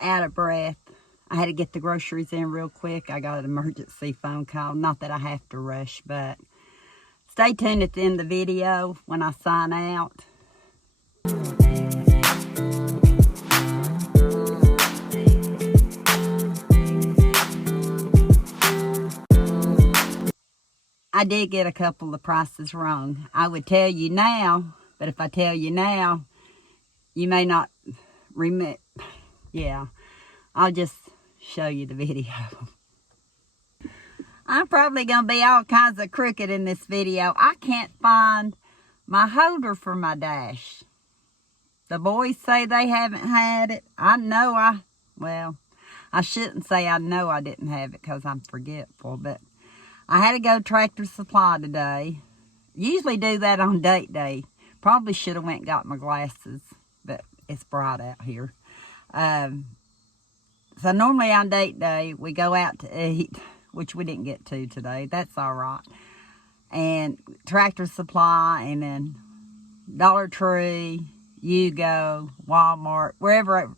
out of breath. I had to get the groceries in real quick. I got an emergency phone call. Not that I have to rush, but stay tuned at the end of the video when I sign out. I did get a couple of prices wrong. I would tell you now, but if I tell you now, you may not remember. Yeah, I'll just show you the video. I'm probably going to be all kinds of crooked in this video. I can't find my holder for my dash. The boys say they haven't had it. I know well, I shouldn't say I know I didn't have it because I'm forgetful, but I had to go Tractor Supply today. Usually do that on date day. Probably should have went and got my glasses, but it's bright out here. So normally on date day, we go out to eat, which we didn't get to today. That's all right. And Tractor Supply, and then Dollar Tree, UGO, Walmart, wherever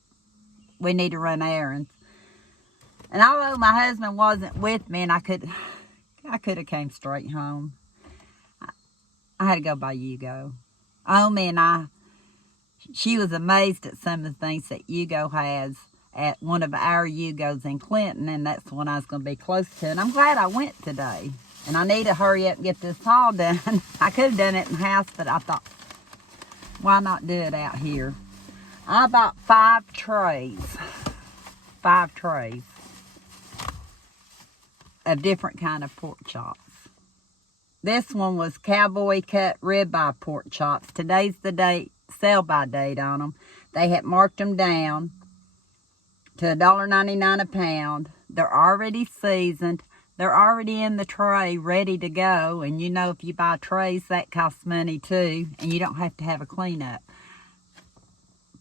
we need to run errands. And although my husband wasn't with me, and I could have came straight home, I had to go by UGO. Omi and she was amazed at some of the things that UGO has at one of our UGOs in Clinton, and that's the one I was going to be close to. And I'm glad I went today. And I need to hurry up and get this haul done. I could have done it in the house, but I thought, why not do it out here? I bought 5 trays. 5 trays of different kind of pork chops. This one was cowboy cut ribeye pork chops. Today's the date, sell-by date on them. They had marked them down to $1.99 a pound. They're already seasoned. They're already in the tray, ready to go. And you know, if you buy trays, that costs money too. And you don't have to have a cleanup.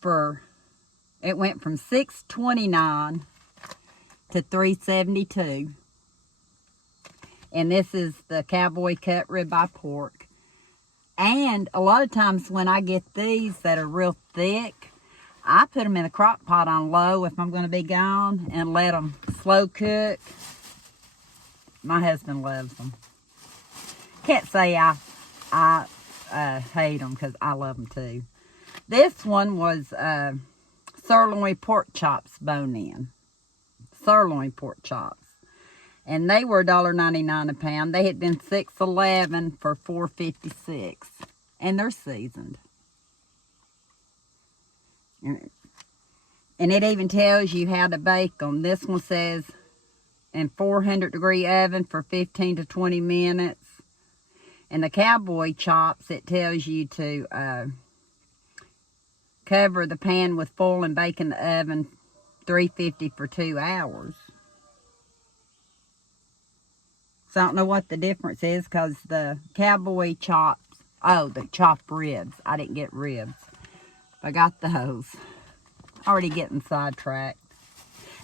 It went from $6.29 to $3.72. And this is the cowboy cut ribeye pork. And a lot of times when I get these that are real thick, I put them in a crock pot on low if I'm going to be gone and let them slow cook. My husband loves them. Can't say I hate them because I love them too. This one was sirloin pork chops bone-in. Sirloin pork chops. And they were $1.99 a pound. They had been $6.11 for $4.56. And they're seasoned. And it even tells you how to bake them. This one says in 400-degree oven for 15 to 20 minutes. And the cowboy chops, it tells you to cover the pan with foil and bake in the oven 350 for 2 hours. So I don't know what the difference is because the cowboy chops, the chopped ribs. I didn't get ribs. I got those. Already getting sidetracked.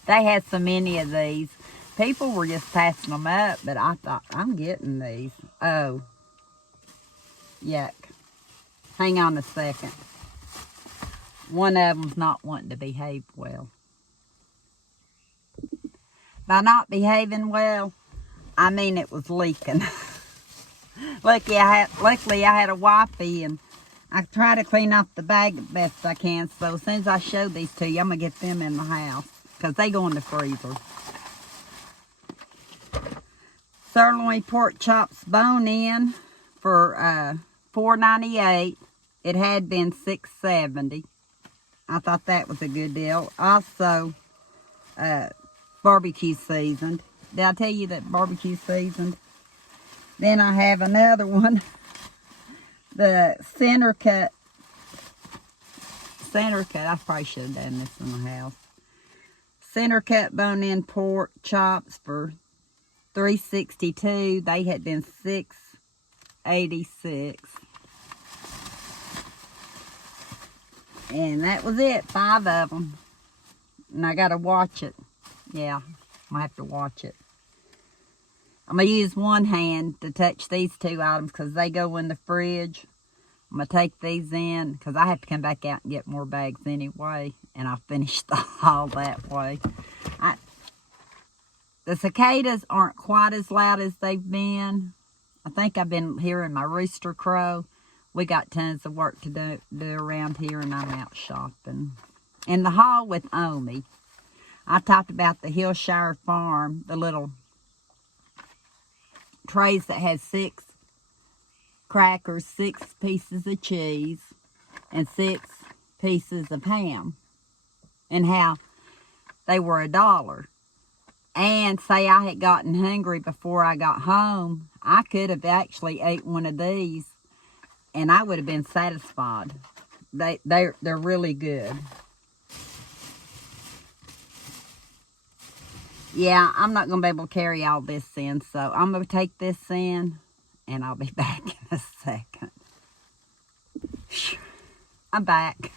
They had so many of these. People were just passing them up, but I thought, I'm getting these. Oh. Yuck. Hang on a second. One of them's not wanting to behave well. By not behaving well, I mean it was leaking. Luckily I had a wipey, and I try to clean off the bag as best I can. So as soon as I show these to you, I'm going to get them in the house because they go in the freezer. Sirloin pork chops bone-in for $4.98. It had been $6.70. I thought that was a good deal. Also, barbecue seasoned. Did I tell you that barbecue seasoned? Then I have another one. The center cut. I probably should have done this in the house. Center cut bone-in pork chops for $3.62. They had been $6.86. And that was it. 5 of them. And I got to watch it. Yeah, I have to watch it. I'm going to use one hand to touch these 2 items because they go in the fridge. I'm going to take these in because I have to come back out and get more bags anyway. and I finished the haul that way. The cicadas aren't quite as loud as they've been. I think I've been hearing my rooster crow. We got tons of work to do around here, and I'm out shopping. In the haul with Omi, I talked about the Hillshire Farm, the little trays that has 6 crackers, 6 pieces of cheese, and 6 pieces of ham, and how they were $1. And say I had gotten hungry before I got home, I could have actually ate one of these, and I would have been satisfied. They're really good. Yeah, I'm not going to be able to carry all this in, so I'm going to take this in, and I'll be back in a second. I'm back.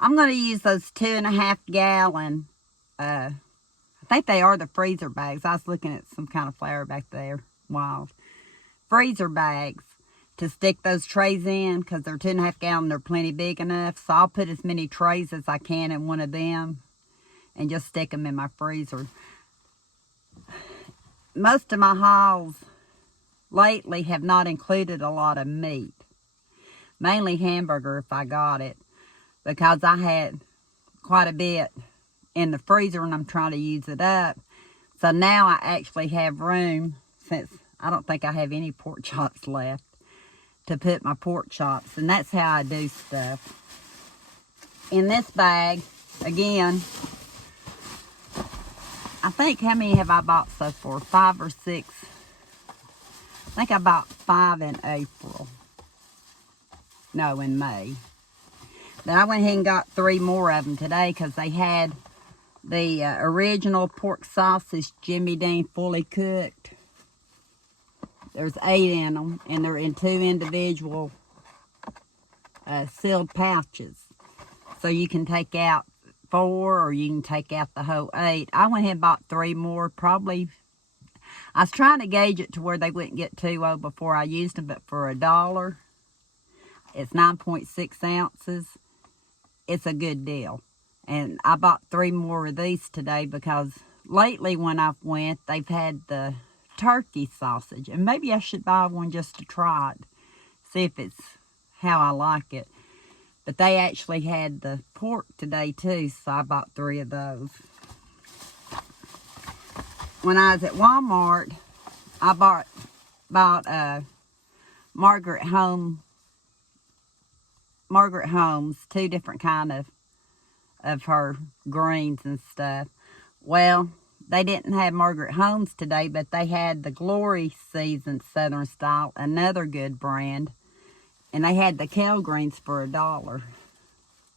I'm going to use those 2.5 gallon, I think they are the freezer bags. I was looking at some kind of flower back there, wild. Freezer bags to stick those trays in, because they're 2.5 gallon, they're plenty big enough. So I'll put as many trays as I can in one of them and just stick them in my freezer. Most of my hauls lately have not included a lot of meat. Mainly hamburger if I got it, because I had quite a bit in the freezer and I'm trying to use it up. So now I actually have room, since I don't think I have any pork chops left, to put my pork chops. And that's how I do stuff. In this bag, again, I think, how many have I bought so far? 5 or 6. I think I bought 5 in April. No, in May. Then I went ahead and got 3 more of them today, because they had the original pork sausage Jimmy Dean fully cooked. There's 8 in them, and they're in 2 individual sealed pouches. So you can take out 4, or you can take out the whole 8. I went ahead and bought 3 more, probably. I was trying to gauge it to where they wouldn't get too old before I used them, but for $1, it's 9.6 ounces. It's a good deal. And I bought 3 more of these today, because lately when I've went, they've had the turkey sausage. And maybe I should buy one just to try it, see if it's how I like it. But they actually had the pork today too, so I bought 3 of those. When I was at Walmart, I bought Margaret Holmes, 2 different kind of her greens and stuff. Well, they didn't have Margaret Holmes today, but they had the Glory Seasoned Southern Style, another good brand. And they had the kale greens for $1.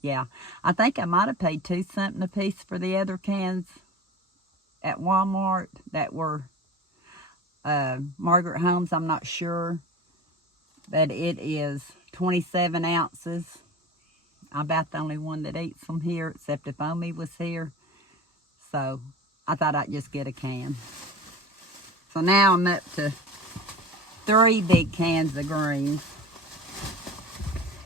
Yeah, I think I might have paid 2 something a piece for the other cans at Walmart that were Margaret Holmes. I'm not sure, but it is 27 ounces. I'm about the only one that eats them here, except if Omi was here. So I thought I'd just get a can. So now I'm up to 3 big cans of greens.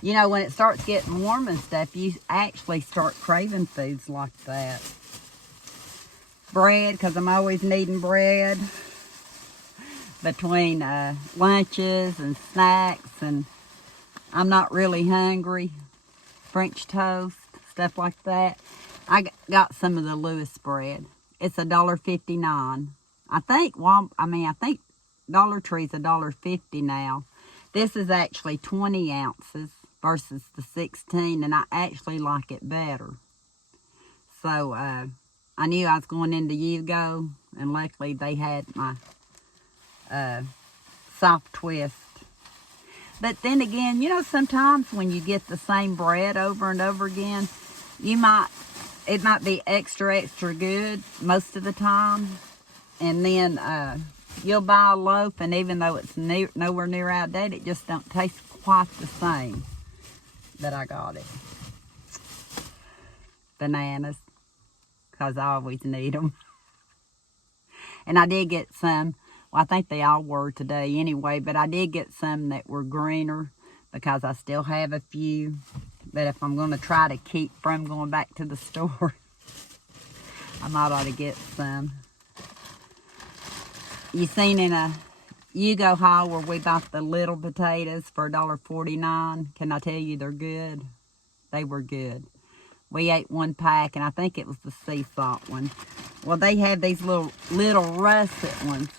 You know, when it starts getting warm and stuff, you actually start craving foods like that. Bread, because I'm always needing bread between lunches and snacks, and I'm not really hungry. French toast, stuff like that. I got some of the Lewis bread. It's $1.59. I think Dollar Tree's $1.50 now. This is actually 20 ounces versus the 16, and I actually like it better. So I knew I was going into UGO, and luckily they had my soft twist. But then again, you know, sometimes when you get the same bread over and over again, it might be extra good most of the time. And then you'll buy a loaf, and even though it's nowhere near outdated, it just don't taste quite the same that I got it. Bananas, because I always need them. And I did get some. Well, I think they all were today anyway, but I did get some that were greener, because I still have a few. that if I'm going to try to keep from going back to the store, I might ought to get some. You seen in a UGO haul where we bought the little potatoes for $1.49. Can I tell you they're good? They were good. We ate one pack, and I think it was the sea salt one. Well, they have these little russet ones.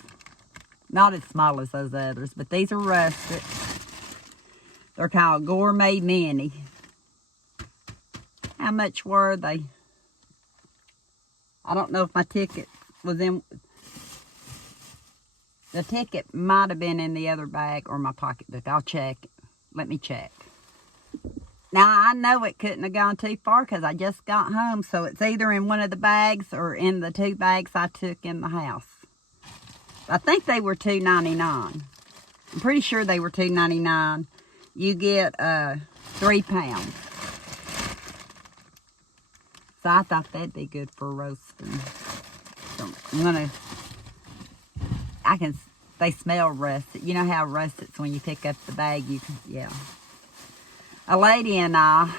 Not as small as those others, but these are russet. They're called Gourmet Mini. How much were they? I don't know if my ticket was in. The ticket might have been in the other bag or my pocketbook. I'll check. Let me check. Now, I know it couldn't have gone too far because I just got home, so it's either in one of the bags or in the 2 bags I took in the house. I think they were $2.99. I'm pretty sure they were $2.99. You get 3 pounds. So I thought that'd be good for roasting. So they smell russet. You know how russet's when you pick up the bag, yeah. A lady and I,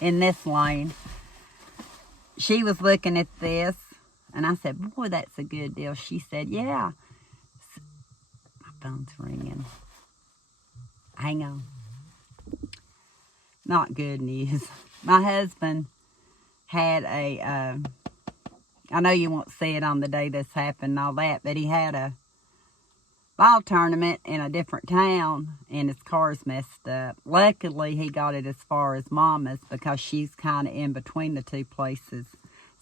in this lane, she was looking at this, and I said, boy, that's a good deal. She said, yeah. My phone's ringing. Hang on. Not good news. My husband had I know you won't see it on the day this happened and all that, but he had a ball tournament in a different town, and his car's messed up. Luckily, he got it as far as Mama's because she's kind of in between the 2 places.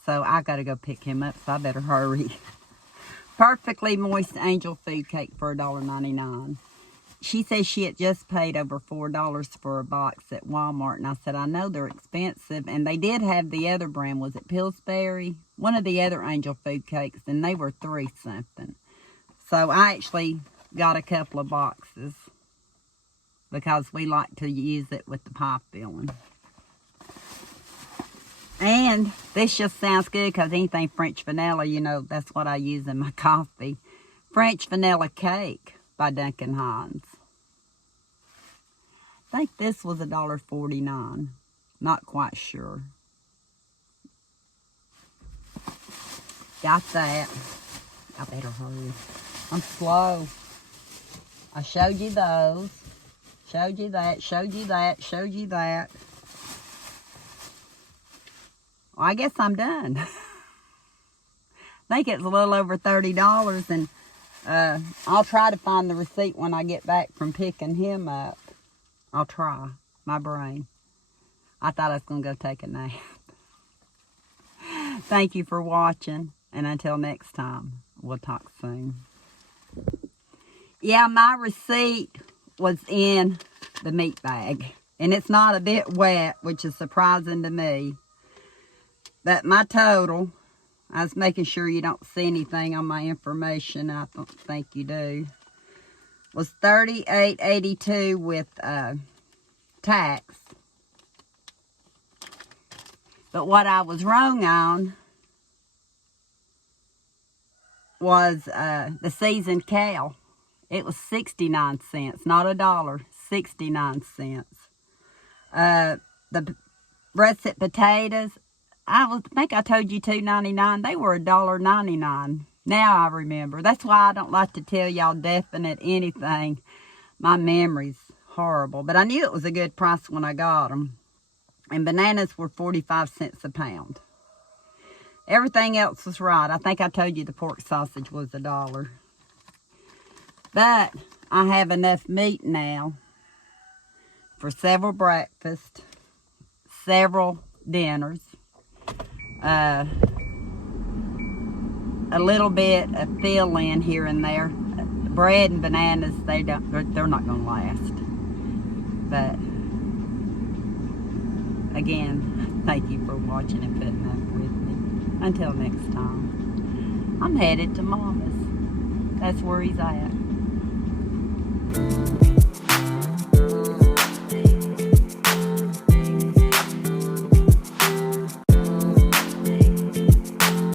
So I got to go pick him up, so I better hurry. Perfectly moist angel food cake for $1.99. She said she had just paid over $4 for a box at Walmart, and I said, I know they're expensive, and they did have the other brand. Was it Pillsbury? One of the other angel food cakes, and they were $3 something. So I actually got a couple of boxes because we like to use it with the pie filling. And this just sounds good because anything French vanilla, you know, that's what I use in my coffee. French vanilla cake by Duncan Hines. I think this was $1.49. Not quite sure. Got that. I better hurry. I'm slow. I showed you those. Showed you that. Showed you that. Showed you that. Well, I guess I'm done. I think it's a little over $30, and I'll try to find the receipt when I get back from picking him up. I'll try. My brain. I thought I was going to go take a nap. Thank you for watching, and until next time, we'll talk soon. Yeah, my receipt was in the meat bag, and it's not a bit wet, which is surprising to me. But my total, I was making sure you don't see anything on my information. I don't think you do. Was $38.82 with tax. But what I was wrong on was the seasoned kale. It was 69 cents, not $1, 69 cents. The russet potatoes, I think I told you $2.99. They were $1.99. Now I remember. That's why I don't like to tell y'all definite anything. My memory's horrible. But I knew it was a good price when I got them. And bananas were 45 cents a pound. Everything else was right. I think I told you the pork sausage was $1. But I have enough meat now for several breakfasts, several dinners, a little bit of fill-in here and there. Bread and bananas, they're not going to last. But again, thank you for watching and putting up with me. Until next time, I'm headed to Mama's. That's where he's at.